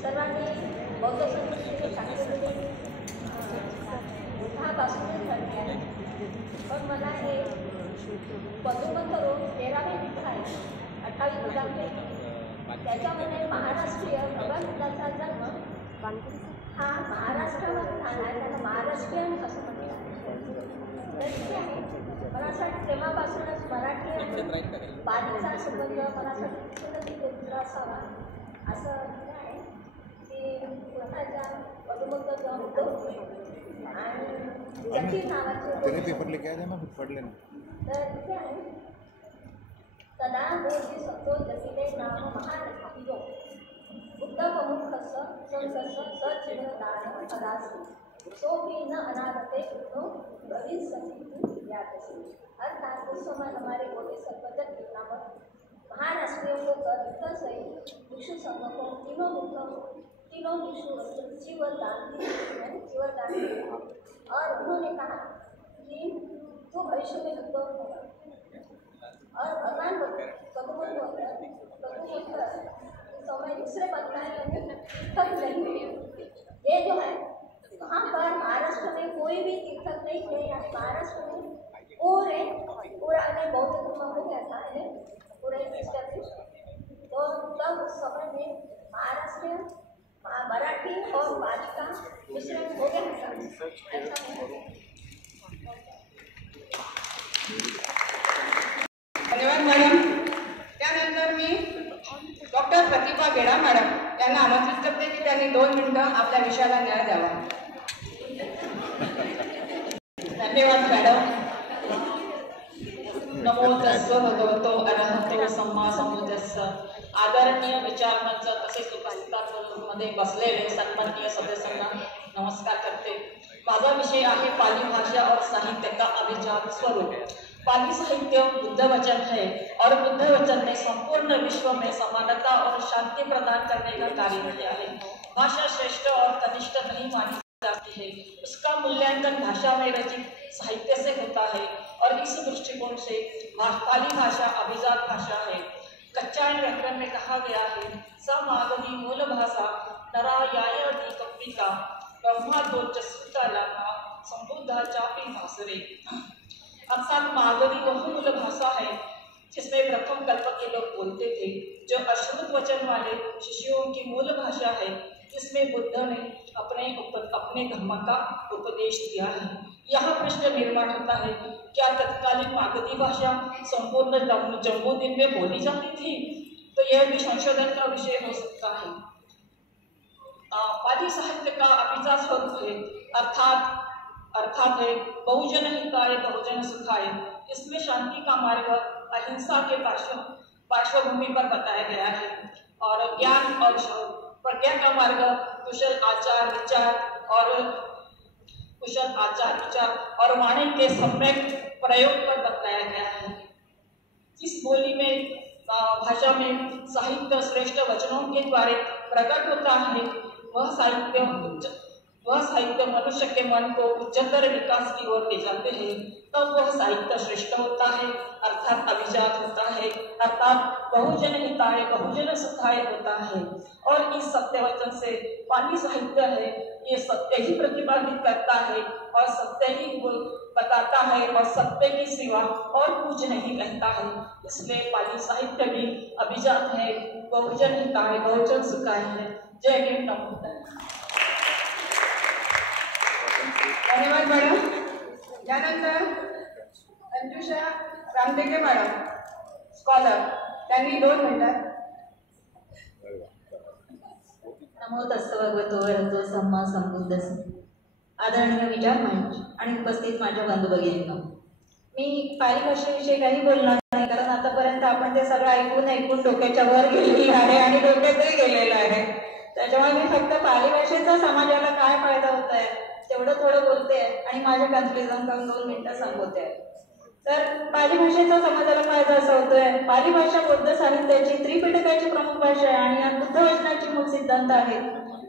सर्वांनी बौद्ध संस्कृतीने सांगितलेली उठापासूनच झाली आहे. पण मला हे पदुमंत रोग 13वे विधा आहे 28 विधांपैकी. त्याच्यामध्ये महाराष्ट्रीय भगवंताचा जन्म हा महाराष्ट्रामध्ये झाला आहे. त्याला महाराष्ट्रीयन असं म्हणतात. मला असं वाटतं तेव्हापासूनच मराठी बालीचा संबंध मला असं दुसरा असावा असं आहे की स्वतःच्या पदुमंताचा होतो आणि जती नावाचे पेपर लिखाय ना पडले ना तर इथे आहे सदा बोधी सतो जतीले नाम महान अभियो बुद्ध प्रमुख सचिदान पदासी सो भी न अनागते उठो भविष्य सती याद से। अर्थात उस समय हमारे बोधि सत्वजन नामक महाराष्ट्रियों को कर सही भिक्षु संघ को तीनों भिक्षु जीवदान दिया और उन्होंने कहा कि तो भविष्य में युद्ध होगा और भगवान समय दूसरे बताए ये जो है वहाँ पर महाराष्ट्र में कोई भी तीर्थक नहीं थे। यानी महाराष्ट्र में पूरा बौद्ध धर्म हो गया था पूरे एस्टेब्लिश। तो तब उस समय में महाराष्ट्र मराठी और बाली का मिश्रण हो गया था। धन्यवाद मॅडम। त्यानंतर मी डॉक्टर प्रतिभा बेडा मॅडम यांना आमंत्रित करते की त्यांनी 2 मिनिटं आपल्या विषयाला न्याय द्यावा। धन्यवाद मॅडम। नमो तस्स भगवतो अरहतो सम्मा संबुद्धस्स। आदरणीय विचार मंच तसेच उपस्थितांमध्ये बसलेले सन्माननीय सदस्यांना नमस्कार करते। माझा विषय आहे पाली भाषा और साहित्य का अभिजात स्वरूप। पाली साहित्य बुद्ध वचन है और बुद्ध वचन ने संपूर्ण विश्व में समानता और शांति प्रदान करने का कार्य किया है। भाषा श्रेष्ठ और कनिष्ठ नहीं मानी जाती है, उसका मूल्यांकन भाषा में रचित साहित्य से होता है और इस दृष्टिकोण से पाली भाषा अभिजात भाषा है। कच्चायन व्याकरण में कहा गया है समागमी मूल भाषा नरायायदी कप्पिका ब्रह्मादोच सुतालाना संबुद्धा चापी भासरे। अर्थात मागधी बहुमूल भाषा है जिसमें प्रथम कल्प के लोग बोलते थे, जो अश्रुत वचन वाले शिष्यों की मूल भाषा है जिसमें बुद्ध ने अपने धर्म का उपदेश दिया है। यहाँ प्रश्न निर्माण होता है क्या तत्कालीन मागधी भाषा संपूर्ण जम्बूद्वीप में बोली जाती थी? तो यह भी संशोधन का विषय हो सकता है। पाली साहित्य का अभिजात स्वरूप है अर्थात है बहुजन हिताय बहुजन सुखाय। इसमें शांति का मार्ग अहिंसा के पार्श्वभूमि पर बताया गया है और ज्ञान और प्रज्ञा का मार्ग कुशल आचार विचार और वाणी के सम्यक प्रयोग पर बताया गया है। जिस बोली में भाषा में साहित्य श्रेष्ठ वचनों के द्वारा प्रकट होता है वह साहित्य मनुष्य के मन को उच्चतर विकास की ओर ले जाते हैं। तब वह साहित्य श्रेष्ठ होता है अर्थात अभिजात होता है अर्थात बहुजन हिताय बहुजन सुखाय होता है। और इस सत्य वचन से पाली साहित्य है ये सत्य ही प्रतिपादित करता है और सत्य ही बताता है और सत्य के सिवा और कुछ नहीं कहता है। इसलिए पाली साहित्य भी अभिजात है बहुजन हिताय बहुजन सुखाय है। जय भीम नमो। धन्यवाद मॅडम। त्यानंतर अंजुषा रामटेके मॅडम स्कॉलर त्यांनी 2 मिनिटात। नमो तस्स भगवतो अरहतो सम्मा संबुद्धस्स। आदरणीय विचार मंच आणि उपस्थित माझ्या बंधू भगिनींनो, मी पाली भाषेविषयी काही बोलणार नाही कारण आतापर्यंत आपण ते सगळं ऐकून डोक्याच्या वर गेलेलं आहे आणि डोक्यातही गेलेलं आहे। त्याच्यामुळे मी फक्त पाली भाषेचा समाजाला काय फायदा होत आहे तेवढं थोडं बोलते आणि माझे कन्क्लुजन करून 2 मिनिटं सांगते। तर पाली भाषेचा समाजाला फायदा असा होतोय, पाली भाषा बौद्ध साहित्याची त्रिपिटकाची प्रमुख भाषा आहे आणि यात बुद्ध वचनाचे मूळ सिद्धांत आहेत,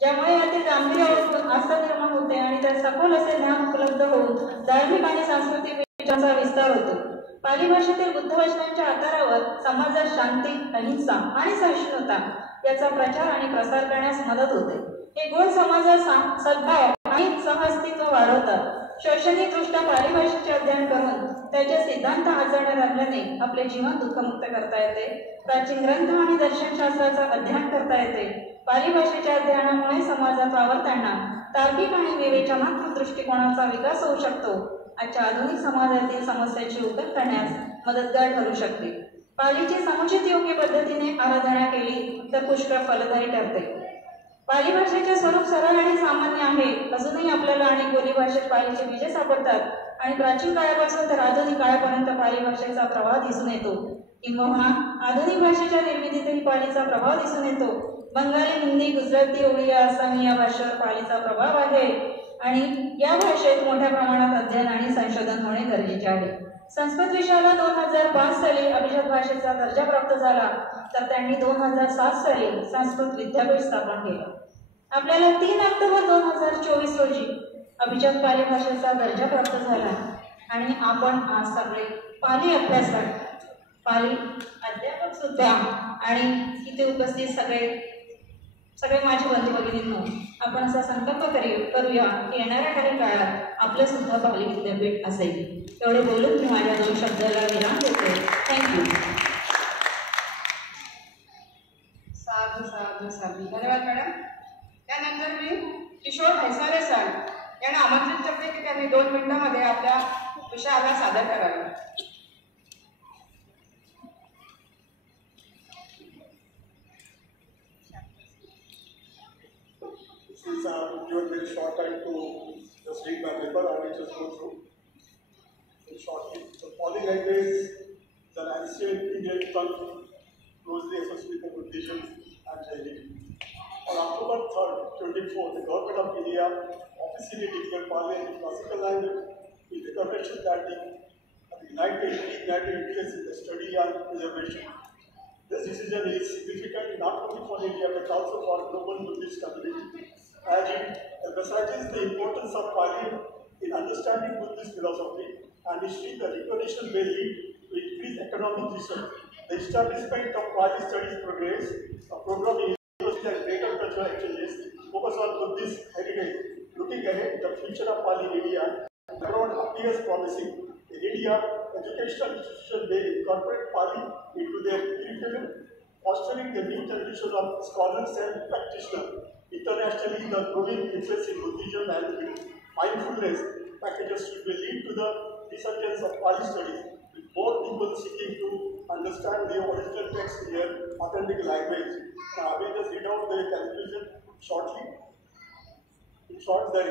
ज्यामुळे यातील गांभीर्य आस्था निर्माण होते आणि त्यात सखोल असे ज्ञान उपलब्ध होऊन धार्मिक आणि सांस्कृतिक विचारांचा विस्तार होतो. पाली भाषेतील बुद्ध वचनांच्या आधारावर समाजात शांती, अहिंसा आणि सहिष्णुता याचा प्रचार आणि प्रसार करण्यास मदत होते. हे गुण समाजात सद्भाव आणि सहअस्तित्व वाढवतात. शैक्षणिक दृष्ट्या पाली भाषेचे अध्ययन करून त्याचे सिद्धांत आचरण्यात आणल्याने आपले जीवन दुःखमुक्त करता येते. प्राचीन ग्रंथ आणि दर्शनशास्त्राचा अध्ययन करता येते. पाली भाषेच्या अध्ययनामुळे समाजात वावरताना तार्किक आणि विवेचनात्मक दृष्टिकोनाचा विकास होऊ शकतो. आजच्या आधुनिक समाजातील समस्याची उकल करण्यास मदतगार ठरू शकते. पालीची समुचित योग्य पद्धतीने आराधना केली तर पुष्कळ फलदायी ठरते. पाली भाषेचे स्वरूप सरळ आणि सामान्य आहे. अजूनही आपल्याला अनेक बोलीभाषेत पालीचे बीजे सापडतात आणि प्राचीन काळापासून तर आधुनिक काळापर्यंत पाली भाषेचा प्रभाव दिसून येतो. किंबहुना आधुनिक भाषेच्या निर्मितीतही पालीचा प्रभाव दिसून येतो. बंगाली, हिंदी, गुजराती, ओडिया, आसामी या भाषेवर पालीचा प्रभाव आहे आणि या भाषेत मोठ्या प्रमाणात अध्ययन आणि संशोधन होणे गरजेचे आहे. संस्कृत विषयाला 2005 साली अभिजात भाषेचा दर्जा प्राप्त झाला, तर त्यांनी 2007 साली संस्कृत विद्यापीठ स्थापन केलं. आपल्याला 3 ऑक्टोबर 2024 रोजी अभिजात पाली भाषेचा दर्जा प्राप्त झाला आणि आपण आज सगळे पाली अभ्यासक, पाली अध्यापक सुद्धा आणि इथे उपस्थित सगळे माझे बंधू भगिनींनो, आपण असा संकल्प करूया की येणाऱ्या काही काळात आपलं सुद्धा पाली विद्यापीठ असेल. एवढे बोलून मी माझ्या 2 शब्दाला विराम देते. थँक्यू. साधू साधू साधू. धन्यवाद मॅडम. त्यानंतर मी किशोर हैसारे सर यांना आमंत्रित करते की त्यांनी 2 मिनिटांमध्ये आपल्या विषयाला सादर करावे. Since I have given very short time to just read my paper, I will just go through it shortly. So, Pali language is an ancient Indian tongue closely associated with Buddhism and Jainism. On October 3rd, 2024, the government of India officially declared Pali as a classical language with recognition that the United Interest in the study and preservation. This decision is significant not only for India but also for global Buddhist community, as it emphasizes the importance of Pali in understanding Buddhist philosophy and history. The recognition may lead to increased economic research. The establishment of Pali studies progress, a program in university and greater cultural exchanges focus on Buddhist heritage. Looking ahead, the future of Pali in India abroad appears promising. In India, educational institutions may incorporate Pali into their curriculum, fostering the new generation of scholars and practitioners. Internationally, the growing interest in Buddhism and mindfulness packages should lead to the resurgence of Pali studies, with more people seeking to understand the original text in their authentic language. I will just read out the conclusion shortly. In short, the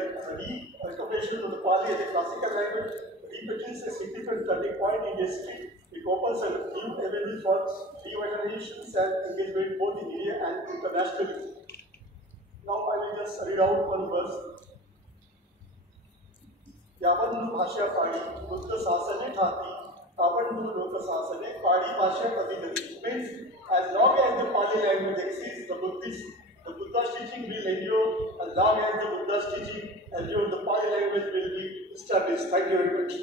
recognition of the Pali as a classical language represents a significant turning point in history. It opens a new avenue for revitalizations and engagement both in India and internationally. Now I will just read out one verse. यावन्नु भाषा पाळी बुद्ध शासने ठाती तावन्नु लोक शासने पाळी भाषा कवितरी. Means as long as the Pali language exists, the Buddha's teaching will endure. As long as the Buddha's teaching endures, the Pali language will be established. Thank you very much.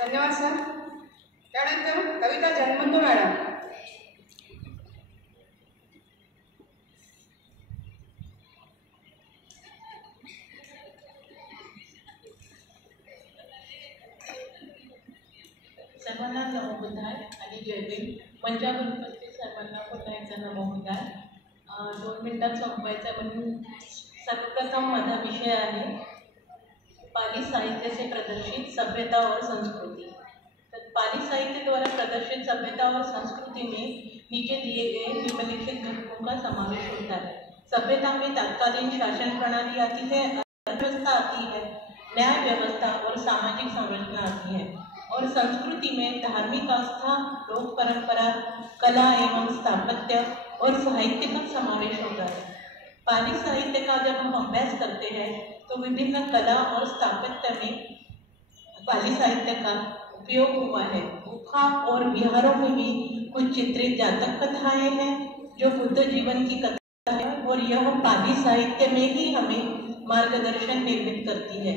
धन्यवाद sir. त्यानंतर कविता जन्मंदू madam. सर्वांना नमोबुद्धाय आणि जय भीम. मंचावर उपस्थित सर्वांना पुन्हा एकदा नमोबुद्धाय. 2 मिनिटात संपवायचा म्हणून सर्वप्रथम माझा विषय आहे पाली साहित्य से प्रदर्शित सभ्यता और संस्कृति. तो पाली साहित्य द्वारा प्रदर्शित सभ्यता और संस्कृति में नीचे दिए गए निम्नलिखित घटकों का समावेश होता है. सभ्यता में तत्कालीन शासन प्रणाली आती है, अर्थव्यवस्था आती है, न्याय व्यवस्था और सामाजिक संरचना आती है, और संस्कृति में धार्मिक आस्था, लोक परंपरा, कला एवं स्थापत्य और साहित्य का समावेश होता है. पाली साहित्य का जब हम अभ्यास करते हैं तो विभिन्न कला और स्थापत्य में पाली साहित्य का उपयोग हुआ है। गुफा और विहारों में भी कुछ चित्रित जातक कथाएं हैं जो बुद्ध जीवन की कथा है, और यह पाली साहित्य में ही हमें मार्गदर्शन निर्मित करती है।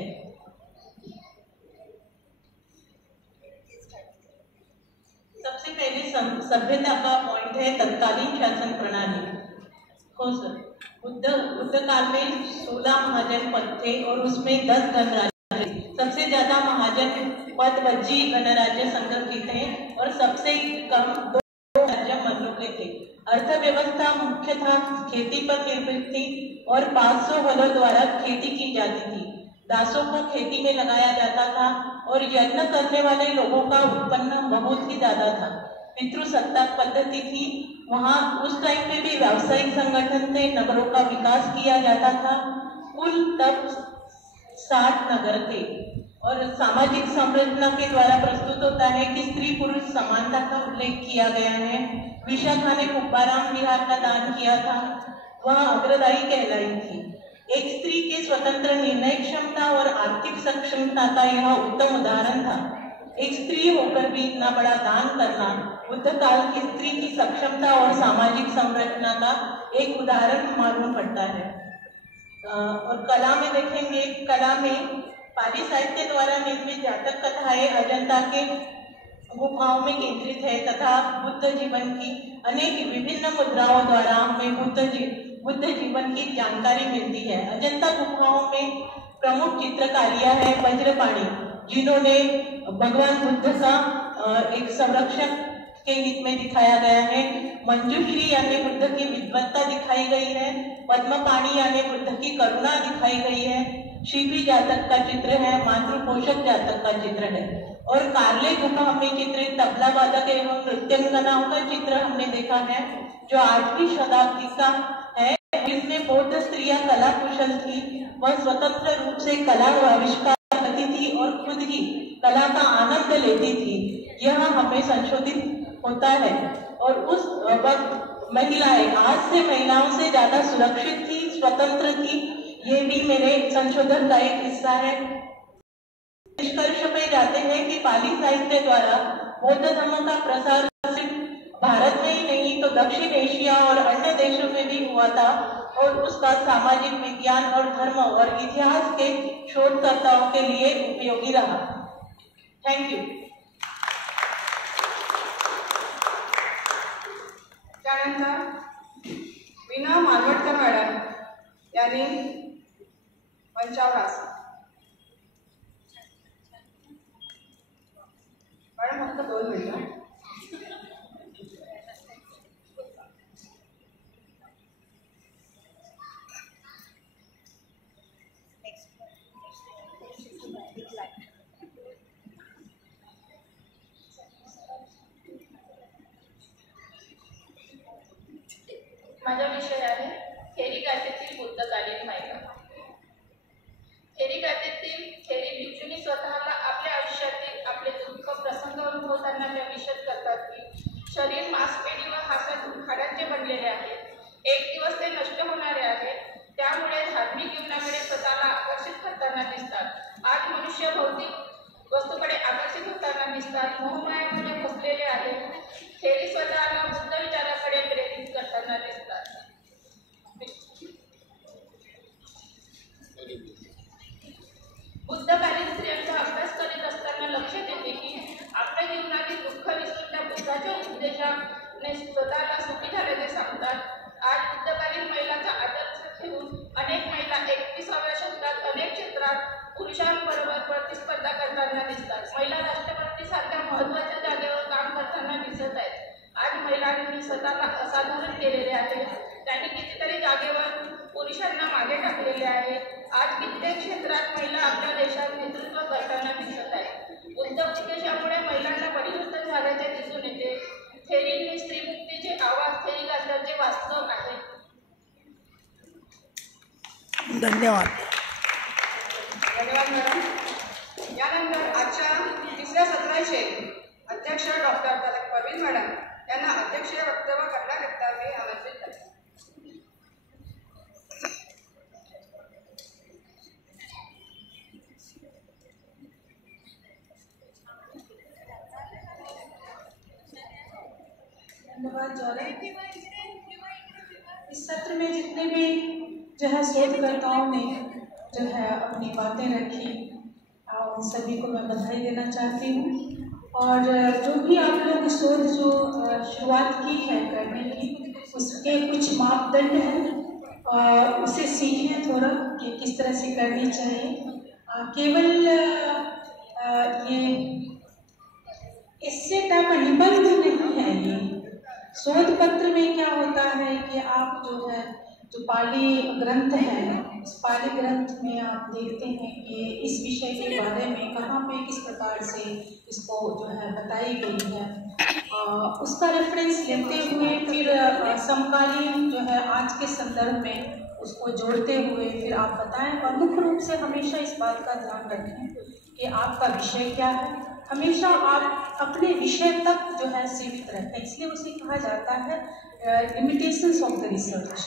सबसे पहले सभ्यता का पॉइंट है तत्कालीन शासन प्रणाली। हो सर, बुद्ध काल में 16 महाजन पद थे और उसमें 10 गणराज्य। सबसे ज्यादा महाजन पद वज्जी गणराज्य संघ के थे और सबसे कम 2 राज्य मल्लों के थे। अर्थव्यवस्था मुख्यतः खेती पर निर्भर थी और 500 हलों द्वारा खेती की जाती थी। दासों को खेती में लगाया जाता था और यज्ञ करने वाले लोगों का उत्पन्न बहुत ही ज्यादा था। पितृसत्ताक पद्धति थी वहाँ। उस टाइम पे भी व्यावसायिक संगठन से नगरों का विकास किया जाता था। कुल तब 60 नगर थे और सामाजिक संरचना के द्वारा प्रस्तुत होता है कि स्त्री पुरुष समानता का उल्लेख किया गया है। विशाखा ने कुब्बाराम विहार का दान किया था, वह अग्रदायी कहलाई थी। एक स्त्री के स्वतंत्र निर्णय क्षमता और आर्थिक सक्षमता का यह उत्तम उदाहरण था। एक स्त्री होकर भी इतना बड़ा दान करना बुद्ध काल की स्त्री की सक्षमता और सामाजिक संरचना का एक उदाहरण मालूम पड़ता है। और कला में देखेंगे, कला में पाली साहित्य द्वारा निर्मित जातक कथाएं अजंता के गुफाओं में केंद्रित है तथा बुद्ध जीवन की अनेक विभिन्न मुद्राओं द्वारा हमें बुद्ध जीवन की जानकारी मिलती है। अजंता गुफाओं में प्रमुख चित्रकारियां है वज्रपाणी, जिन्होंने भगवान बुद्ध का एक संरक्षक के हित में दिखाया गया है। मंजूश्री यानी बुद्ध की विद्वत्ता दिखाई गई है। पद्मपाणी यानी बुद्ध की करुणा दिखाई गई है। शिवी जातक का चित्र है, मातृपोषक जातक का चित्र है। और कार्ले गुफा में चित्रित तबला वादक एवं नृत्यंगनाओं का चित्र हमने देखा है जो 8वीं शताब्दी का है। इसमें बौद्ध स्त्रियां कला कुशल थी, वह स्वतंत्र रूप से कला आविष्कार करती थी और खुद ही कला का आनंद लेती थी। यह हमें संशोधित होता है और उस वक्त महिलाएं आज से महिलाओं से ज्यादा सुरक्षित थी, स्वतंत्र थी। ये भी मेरे संशोधन का एक हिस्सा है। निष्कर्ष पे जाते हैं कि पाली साहित्य द्वारा बौद्ध धर्म का प्रसार सिर्फ भारत में ही नहीं तो दक्षिण एशिया और अन्य देशों में भी हुआ था और उसका सामाजिक विज्ञान और धर्म और इतिहास के शोधकर्ताओं के लिए उपयोगी रहा। Thank you. त्यानंतर वीणा मारवटकर मॅडम यांनी मंचावर असं मॅडम फक्त 2 मिनिटं। माझा विषय आहे थेरी गाथेतील बुद्धकालीन महिला। थेरी गाथेतील थेरी भिक्षुनी स्वतःला आपल्या आयुष्यातील आपले दुःख प्रसंग अनुभवताना त्या विशद करतात की शरीर मांसपेशी व हाडांचे बनलेले आहे, एक दिवस ते नष्ट होणारे आहे। त्यामुळे धार्मिक जीवनाकडे स्वतःला आकर्षित करताना दिसतात। आज मनुष्य भौतिक वस्तूकडे आकर्षित होताना दिसतात, मोहमायामध्ये फसलेले आहेत। थेरी स्वतःला बुद्ध विचाराकडे प्रेरित करताना दिसतात। बुद्धकालीन स्त्रियांचा अभ्यास करीत असताना लक्षात येते की आपल्या जीवनातील दुःख विसरून त्या बुद्धाच्या उपदेशाने स्वतःला सुखी झाल्याचे सांगतात। आज बुद्धकालीन महिलांचा आदर्श ठेवून अनेक महिला 21व्या शतकात अनेक क्षेत्रात पुरुषांबरोबर प्रतिस्पर्धा करताना दिसतात। महिला राष्ट्रपतीसारख्या महत्त्वाच्या जागेवर काम करताना दिसत आहेत। आज महिलांनी स्वतःला असाधारण केलेले आहे, त्यांनी कितीतरी जागेवर पुरुषांना मागे टाकलेले आहे। आज कित्येक क्षेत्रात महिला आपल्या देशात नेतृत्व करताना दिसत आहेत। बुद्ध उपदेशामुळे महिलांना परिवर्तन झाल्याचे दिसून येते। थेरी स्त्रीमुक्तीचे आवाज थेरी गाथ्याचे वास्तव आहे। धन्यवाद। धन्यवाद मॅडम। यानंतर आजच्या 3ऱ्या सत्राचे अध्यक्ष डॉक्टर परवीन मॅडम यांना अध्यक्षीय वक्तव्य करण्याकरिता मी आमंत्रित करते। धन्यवाद जॉली। इस सत्र में जितने भी जो है शोधकर्ताओं ने जो है अपनी बातें रखी, उन सभी को मैं बधाई देना चाहती हूँ। और जो भी आप लोग शोध जो शुरुआत की है करने की, उसके कुछ मापदंड हैं और उसे सीखें थोड़ा कि किस तरह से करनी चाहिए। केवल ये इससे तक निबंध नहीं है। ये शोध पत्र में क्या होता है कि आप जो है जो पाली ग्रंथ है, उस पाली ग्रंथ में आप देखते हैं कि इस विषय के बारे में कहाँ पे किस प्रकार से इसको जो है बताई गई है, उसका रेफरेंस लेते हुए फिर समकालीन जो है आज के संदर्भ में उसको जोड़ते हुए फिर आप बताएं। और मुख्य रूप से हमेशा इस बात का ध्यान रखें कि आपका विषय क्या है। हमेशा आप अपने विषय तक जो है सीमित रखें, इसलिए उसे कहा जाता है लिमिटेशंस ऑफ द रिसर्च।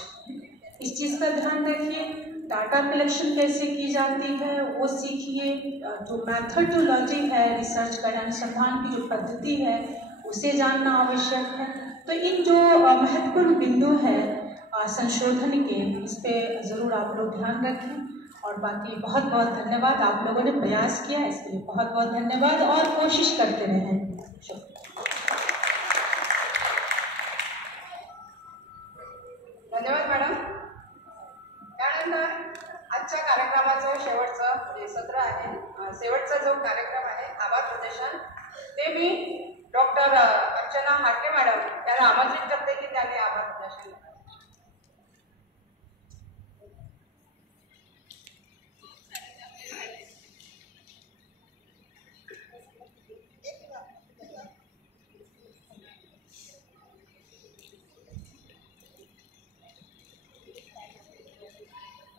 इस चीज़ का ध्यान रखिए। डाटा कलेक्शन कैसे की जाती है वो सीखिए। जो मैथडोलॉजी है रिसर्च का, अनुसंधान की जो पद्धति है उसे जानना आवश्यक है। तो इन जो महत्वपूर्ण बिंदु है संशोधन के, इस पे ज़रूर आप लोग ध्यान रखें। और बाकी बहुत बहुत धन्यवाद, आप लोगों ने प्रयास किया, इसके लिए बहुत बहुत धन्यवाद और कोशिश करते रहें। धन्यवाद मॅडम। त्यानंतर आजच्या कार्यक्रमाचं शेवटचं जे सत्र आहे, शेवटचा जो कार्यक्रम आहे आभार प्रदर्शन, ते मी डॉक्टर अर्चना हाके मॅडम यांना आमंत्रित करते की त्यांनी आभार प्रदर्शन करावे।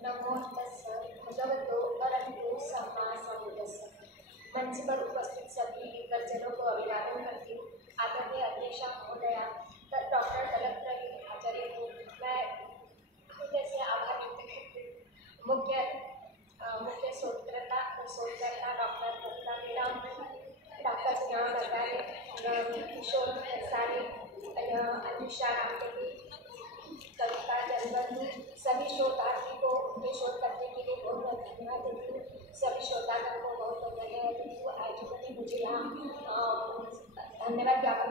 नमो तस्सै भगवतो अरहतो सम्मा सम्बुद्धस्सै। मंच पर उपस्थित सभी दिग्गजनों को अभिवादन करती हूँ। आदरणीय अध्यक्षा महोदया, डॉक्टर तलत रवि आचार्य को मैं हृदय से आभार व्यक्त करती हूँ। मुख्य शोधकर्ता डॉक्टर कविता मीणा, डॉक्टर स्नेहा बगारे, किशोर सारे, अनुषा रामदेवी, कविता जनबंधु, सभी शोधार्थी को उनके शोध करने के लिए बहुत बहुत धन्यवाद देती हूँ। सभी श्रोतागण को बहुत बहुत धन्यवाद देती हूँ। आज उन्होंने मुझे यहाँ धन्यवाद ज्ञापन